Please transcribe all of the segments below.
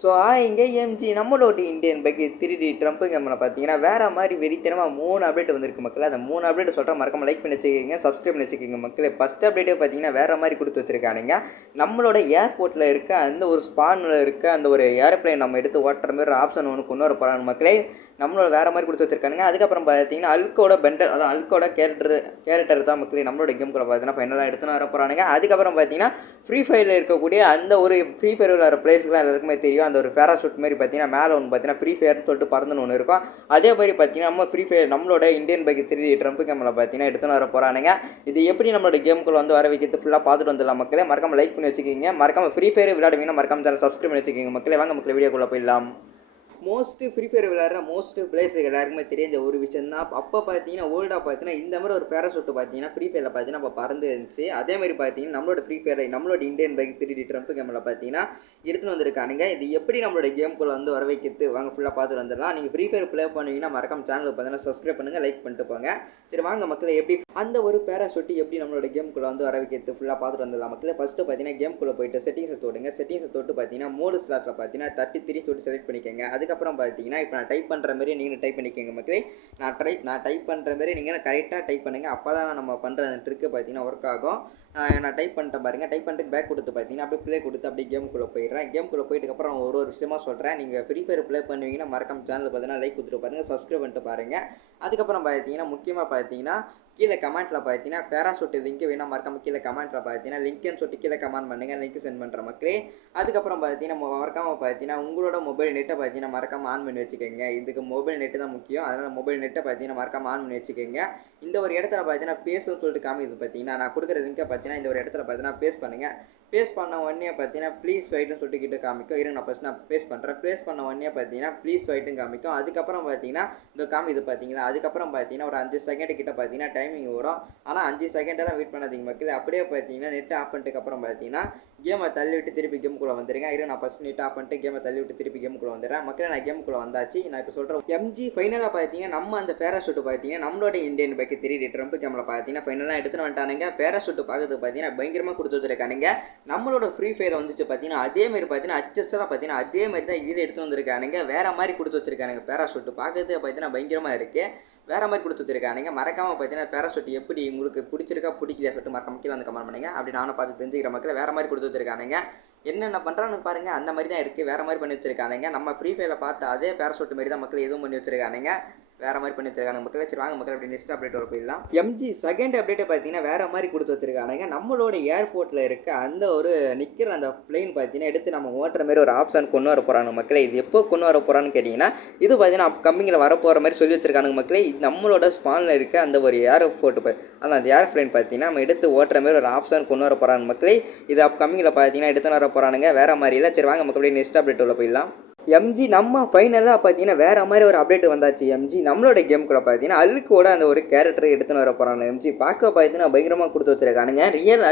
So இங்கே MG நம்மளோட Indian bike 3D Trump கேமில் பார்த்தீங்கன்னா வேறு மாதிரி வெறித்தனமாக 3 அப்டேட் வந்திருக்கு மக்கள். அந்த 3 அப்டேட் சொல்கிறேன், மறக்காம லைக் பண்ணி வச்சுக்கோங்க, சப்ஸ்கிரைப் பண்ணி வச்சுக்கோங்க மக்கள். ஃபஸ்ட் அப்டேட்டே பார்த்தீங்கன்னா வேறு மாதிரி கொடுத்து வச்சுருக்கானுங்க. நம்மளோட ஏர்போர்ட்டில் இருக்க அந்த ஒரு ஸ்பானில் இருக்க அந்த ஒரு ஏரோப்ளைன் நம்ம எடுத்து ஓட்டுற மாதிரி ஆப்ஷன் ஒன்று கொண்டு வர போகிறாங்க மக்களே. நம்மளோட வேறு மாதிரி கொடுத்து வச்சுருக்கானுங்க. அதுக்கப்புறம் பார்த்தீங்கன்னா அல்கோட பெண்டர், அதான் அல்கோட கேரக்டர் தான் மக்களே நம்மளோட கேம்குள்ளே பார்த்தீங்கன்னா ஃபைனலாக எடுத்துன்னு வர போகிறானுங்க. அதுக்கப்புறம் பார்த்தீங்கன்னா ஃப்ரீ ஃபயரில் இருக்கக்கூடிய அந்த ஒரு ஃப்ரீ ஃபயர் விளையாடுற பிளேஸ்க்குலாம் எல்லாருக்குமே தெரியும். அந்த ஒரு பேராஷூட் மாதிரி பார்த்தீங்கன்னா மேலே ஒன்று பார்த்தீங்கன்னா ஃப்ரீ ஃபயர்னு சொல்லிட்டு பறந்துன்னு ஒன்று இருக்கும். அதே மாதிரி பார்த்தீங்கன்னா நம்ம ஃப்ரீ ஃபயர் நம்மளோட இந்தியன் பைக் 3D ட்ரம்ப் கேமில் பார்த்தீங்கன்னா எடுத்துன்னு வர போகிறானுங்க. இது எப்படி நம்மளோட கேமுக்குள்ள வந்து வர வைக்கிறது ஃபுல்லாக பார்த்துட்டு வந்துடலாம் மக்களே. மறக்காம லைக் பண்ணி வச்சுக்கிங்க, மறக்காம ஃப்ரீ ஃபயர் விளையாடுவீங்கன்னா மறக்காம சேனல் சப்ஸ்கிரைப் பண்ணி வச்சுக்கிங்க மக்களே. வாங்க மக்களே வீடியோக்குள்ளே போயிடலாம். ஃப்ரீ ஃபயர் விளையாடுற பிளேஸுக்கு எல்லாருக்குமே தெரிஞ்ச ஒரு விஷயம் தான். அப்போ பார்த்தீங்கன்னா ஓல்டாக பார்த்தீங்கன்னா இந்த மாதிரி ஒரு பேராசூட்டு பார்த்தீங்கன்னா ஃப்ரீ ஃபயரில் பார்த்தீங்கன்னா அப்போ பறந்து இருந்துச்சு. அதே மாதிரி பார்த்தீங்கன்னா நம்மளோட ஃப்ரீ ஃபயர் நம்மளோட இந்தியன் பைக் 3D ட்ரம்ப் கேமில் பார்த்தீங்கன்னா எடுத்துன்னு வந்திருக்கானுங்க. இது எப்படி நம்மளோட கேமுக்குள்ளே வந்து வர வைக்கிறது வாங்க ஃபுல்லாக பார்த்துட்டு வந்துடலாம். நீங்கள் ஃப்ரீ ஃபயர் ப்ளே பண்ணுவீங்கன்னா மறக்காம சேனலுக்கு பார்த்தீங்கன்னா சப்ஸ்கிரைப் பண்ணுங்கள், லைக் பண்ணிட்டு போங்க. சரி வாங்க மக்களை, எப்படி அந்த ஒரு பேராசூட்டு எப்படி நம்மளோட கேமுக்குள்ளே வந்து வர வைக்கிறது ஃபுல்லாக பார்த்துட்டு வந்துடலாம் மக்களே. ஃபஸ்ட்டு பார்த்தீங்கன்னா கேமுக்குள்ளே போய்ட்டு செட்டிங்ஸை தொட்டு பார்த்தீங்கன்னா மோடு ஸ்லாட்டில் பார்த்தீங்கன்னா 33 சொல்லிட்டு செலக்ட் பண்ணிக்கோங்க. அதுக்கப்புறம் பார்த்தீங்கன்னா இப்போ நான் டைப் பண்ணுற மாதிரி நீங்கள் டைப் பண்ணிக்கோங்க மக்களே. நான் டைப் பண்ணுற மாதிரி நீங்கள் கரெக்டாக டைப் பண்ணுங்கள். அப்போ தான் நம்ம பண்ணுற அந்த ட்ரிக்கு பார்த்தீங்கன்னா ஒர்க் ஆகும். நான் டைப் பண்ணிட்டேன் பாருங்கள். டைப் பண்ணிட்டு பேக் கொடுத்து பார்த்தீங்கன்னா அப்படியே ப்ளே கொடுத்து அப்படியே கேமுக்குள்ளே போயிடுறேன். கேமுக்குள்ளே போயிட்டுக்கப்புறம் ஒரு விஷயமா சொல்கிறேன். நீங்கள் ஃப்ரீ ஃபயர் ப்ளே பண்ணுவீங்கன்னா மறக்காம சேனலில் பார்த்தீங்கன்னா லைக் கொடுத்துட்டு பாருங்கள், சப்ஸ்கிரைப் பண்ணிட்டு பாருங்கள். அதுக்கப்புறம் பார்த்தீங்கன்னா முக்கியமாக பார்த்தீங்கன்னா கீழே கமெண்ட்டில் பார்த்தீங்கன்னா பேராசூட் லிங்க் வேணால் மறக்காம கீழே கமெண்ட்டில் பார்த்தீங்கன்னா லிங்க்னு சொல்லிட்டு கீழே கமெண்ட் பண்ணுங்கள், லிங்க் சென்ட் பண்ணுற மக்களே. அதுக்கப்புறம் பார்த்தீங்கன்னா மறக்காமல் பார்த்தீங்கன்னா உங்களோட மொபைல் நெட்டை பார்த்தீங்கன்னா மறக்காமல் ஆன் பண்ணி வச்சுக்கோங்க. இதுக்கு மொபைல் நெட்டு தான் முக்கியம். அதனால் மொபைல் நெட்டை பார்த்தீங்கன்னா மறக்காமல் ஆன் பண்ணி வச்சுக்கோங்க. இந்த ஒரு இடத்துல பார்த்தீங்கன்னா பேசுன்னு சொல்லிட்டு காமிக்குது பார்த்தீங்கன்னா நான் கொடுக்குற லிங்கை பார்த்தீங்கன்னா இந்த ஒரு இடத்துல பார்த்தீங்கன்னா பேஸ் பண்ணுங்கள். பேஸ் பண்ண உடனே பார்த்தீங்கன்னா ப்ளீஸ் வெயிட்னு சொல்லிட்டு கிட்ட காமிக்கும். இருங்க நான் ஃபஸ்ட் பேஸ் பண்ணுறேன். பேஸ் பண்ண உடனே பார்த்தீங்கன்னா ப்ளீஸ் வெயிட்னு காமிக்கும். அதுக்கப்புறம் பார்த்தீங்கன்னா இந்த காமிக்குது பார்த்தீங்களா. அதுக்கப்புறம் பார்த்தீங்கன்னா ஒரு 5 செகண்ட் கிட்ட பார்த்தீங்கன்னா டைமிங் வரும். ஆனால் 5 செகண்டெல்லாம் வெயிட் பண்ணாதீங்க மக்கள். அப்படியே பார்த்தீங்கன்னா நெட் ஆஃப் பண்ணிட்டுக்கு அப்புறம் பார்த்தீங்கன்னா கேமை தள்ளி விட்டு திருப்பி கேமுக்குள்ளே வந்துடுங்க. நான் ஃபஸ்ட் நெட் ஆஃப் பண்ணிட்டு கேமை தள்ளி விட்டு திருப்பி கேமுக்குள்ளே வந்துடுறேன் மக்களே. நான் கேமுக்குள்ளே வந்தாச்சு. நான் இப்போ சொல்கிறேன் எம்ஜி ஃபைனலாக பார்த்தீங்கன்னா நம்ம அந்த பேராஷூட்டு பார்த்தீங்கன்னா நம்மளோட இந்தியன் பைக் 3D ட்ரம்ப் கேமில் பார்த்தீங்கன்னா ஃபைனலாக எடுத்துகிட்டு வந்துட்டானுங்க. பேராஷூட்டு பார்க்கறதுக்கு பார்த்தீங்கன்னா பயங்கரமாக கொடுத்து வச்சுருக்கானுங்க. நம்மளோட ஃப்ரீ ஃபயர் வந்துச்சு பார்த்தீங்கன்னா அதேமாதிரி பார்த்தீங்கன்னா அச்சஸ்லாம் பார்த்தீங்கன்னா அதே மாதிரி தான் இதில் எடுத்துகிட்டு வந்திருக்கானுங்க. வேறு மாதிரி கொடுத்து வச்சுருக்கானுங்க. பேராஷூட்டு பார்க்கறதுக்கு பார்த்தீங்கன்னா பயங்கரமாக இருக்குது. வேறு மாதிரி கொடுத்து வச்சுருக்கானுங்க. மறக்காமல் பார்த்தீங்கன்னா பேராஷூட் எப்படி உங்களுக்கு பிடிச்சிருக்கா பிடிக்கலையா சொல்லிட்டு மறக்காம கீழே வந்து கமெண்ட் பண்ணுங்கள். அப்படி நானும் பார்த்து தெரிஞ்சுக்கிற மக்கள். வேறு மாதிரி கொடுத்து வச்சுருக்கானுங்க. என்னென்ன பண்ணுறான்னு பாருங்கள். அந்த மாதிரி தான் இருக்குது. வேறு மாதிரி பண்ணி வச்சுருக்கானுங்க. நம்ம ஃப்ரீ ஃபயரில் பார்த்து அதே பேராஷூட் மாதிரி தான் மக்கள் எதுவும் பண்ணி வச்சுருக்கானுங்க. வேறு மாதிரி பண்ணி வச்சிருக்காங்க மக்கள். சரி வாங்க மக்கள் அப்படி நெக்ஸ்ட் அப்டேட் வர போயிடலாம். எம்ஜி செகண்ட் அப்டேட்டை பார்த்தீங்கன்னா வேறு மாதிரி கொடுத்து வச்சிருக்கானுங்க. நம்மளோட ஏர்போர்ட்டில் இருக்க அந்த ஒரு நிற்கிற அந்த பிளேன் பார்த்தீங்கன்னா எடுத்து நம்ம ஓட்டுற மாதிரி ஒரு ஆப்ஷன் கொண்டு வர போகிறாங்க மக்களே. இது எப்போ கொண்டு வர போகிறான்னு கேட்டிங்கன்னா இது பார்த்தீங்கன்னா கம்மிங்கில் வர போகிற மாதிரி சொல்லி வச்சிருக்கானுங்க மக்களே. நம்மளோட ஸ்பானில் இருக்க அந்த ஒரு ஏர்போர்ட்டு அந்த ஏர்ப்ளைன் பார்த்தீங்கன்னா நம்ம எடுத்து ஓட்டுற மாதிரி ஒரு ஆப்ஷன் கொண்டு வர போகிறாங்க மக்களே. இது கம்மிங்கில் பார்த்தீங்கன்னா எடுத்துன்னு வர போகிறானுங்க. வேறு மாதிரி இல்லை. சரி வாங்க மக்களே நெக்ஸ்ட் அப்டேட் உள்ள போயிடலாம். எம்ஜி நம்ம ஃபைனலாக பார்த்தீங்கன்னா வேறு மாதிரி ஒரு அப்டேட் வந்தாச்சு. எம்ஜி நம்மளோட கேமுக்குள்ள பார்த்தீங்கன்னா அழுக்கோட அந்த ஒரு கேரக்டரை எடுத்துன்னு வர போகிறாங்க. எம்ஜி பார்க்க பார்த்தீங்கன்னா பயங்கரமாக கொடுத்து வச்சுருக்கானுங்க. ரியல்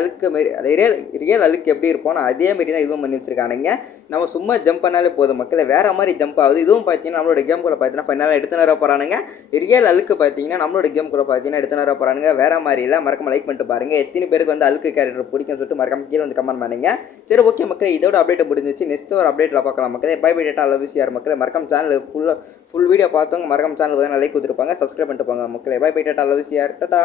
அழுக்கு எப்படி இருப்போம் அதே மாதிரி தான் இதுவும் பண்ணி வச்சுருக்கானுங்க. நம்ம சும்மா ஜம்ப் பண்ணாலே போதும் மக்களை. வேறு மாதிரி ஜம்ப் ஆகுது. இதுவும் பார்த்தீங்கன்னா நம்மளோட கேமுக்குள்ள பார்த்தீங்கன்னா ஃபைனலாக எடுத்துன்னு வர போகிறானுங்க. ரியல் அழுக்கு பார்த்தீங்கன்னா நம்மளோட கேமுக்குள்ள பார்த்தீங்கன்னா எடுத்துன்னு வர போகிறானுங்க. வேறு மாதிரி இல்லை. மறக்காம லைக் பண்ணிட்டு பாருங்கள். எத்தனை பேருக்கு வந்து அழுக்கு கேரக்டர் பிடிக்கும்னு சொல்லிட்டு மறக்காம கீழே வந்து கமெண்ட் பண்ணுங்க. சரி ஓகே மக்களே, இதோட அப்டேட் முடிஞ்சிச்சு. நெக்ஸ்ட் ஒரு அப்டேட்டில் பார்க்கலாம் மக்களே. Bye bye tata love you மக்களே. மறக்காம சேனல் ஃபுல் வீடியோ பார்த்தவங்க மறக்காம சேனல் லைக் கொடுத்துருப்பாங்க, சப்ஸ்கிரைப் பண்ணிட்டு போங்க மக்களே. Bye bye tata love you Tata.